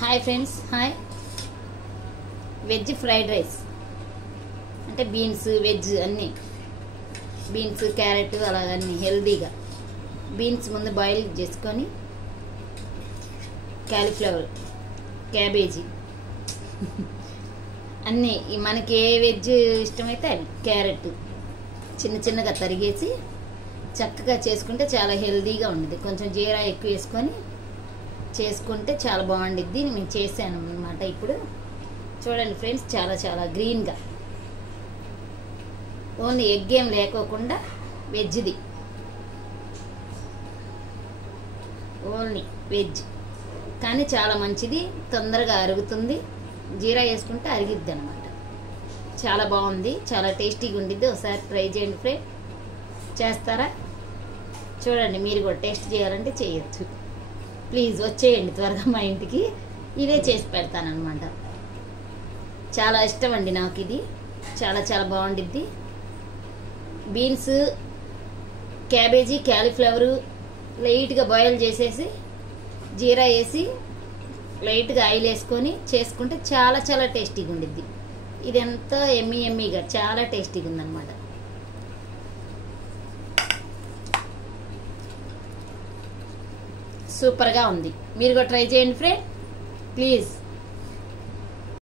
Hi friends, hi. Veg fried rice అంటే beans, veg అన్నీ, beans, carrot అలాగన్నీ హెల్దీగా. Beans ముందు బాయిల్ చేసుకొని, కాలీఫ్లవర్, క్యాబేజీ అన్నీ మనకి ఏ వెజ్ ఇష్టమైతే అది, క్యారెట్ చిన్న చిన్నగా తరిగేసి చక్కగా చేసుకుంటే చాలా హెల్దీగా ఉండేది. కొంచెం జీరా ఎక్కువ వేసుకొని చేసుకుంటే చాలా బాగుండిద్ది. నేను చేశాను అన్నమాట. ఇప్పుడు చూడండి ఫ్రెండ్స్, చాలా చాలా గ్రీన్గా, ఓన్లీ ఎగ్ ఏం లేకోకుండా వెజ్ది, ఓన్లీ వెజ్ కానీ చాలా మంచిది, తొందరగా అరుగుతుంది. జీరా వేసుకుంటే అరిగిద్ది అనమాట. చాలా బాగుంది, చాలా టేస్టీగా ఉండిద్ది. ఒకసారి ట్రై చేయండి ఫ్రెండ్. చేస్తారా? చూడండి, మీరు కూడా టేస్ట్ చేయాలంటే చేయొచ్చు. ప్లీజ్ వచ్చేయండి త్వరగా మా ఇంటికి. ఇదే చేసి పెడతానమాట. చాలా ఇష్టం అండి నాకు ఇది. చాలా చాలా బాగుండిద్ది. బీన్స్, క్యాబేజీ, కాలీఫ్లవరు లైట్గా బాయిల్ చేసేసి జీరా వేసి లైట్గా ఆయిల్ వేసుకొని చేసుకుంటే చాలా చాలా టేస్టీగా ఉండిద్ది. ఇది ఎంతో ఎమ్మీగా చాలా టేస్టీగా ఉందన్నమాట. సూపర్గా ఉంది. మీరు కూడా ట్రై చేయండి ఫ్రెండ్, ప్లీజ్.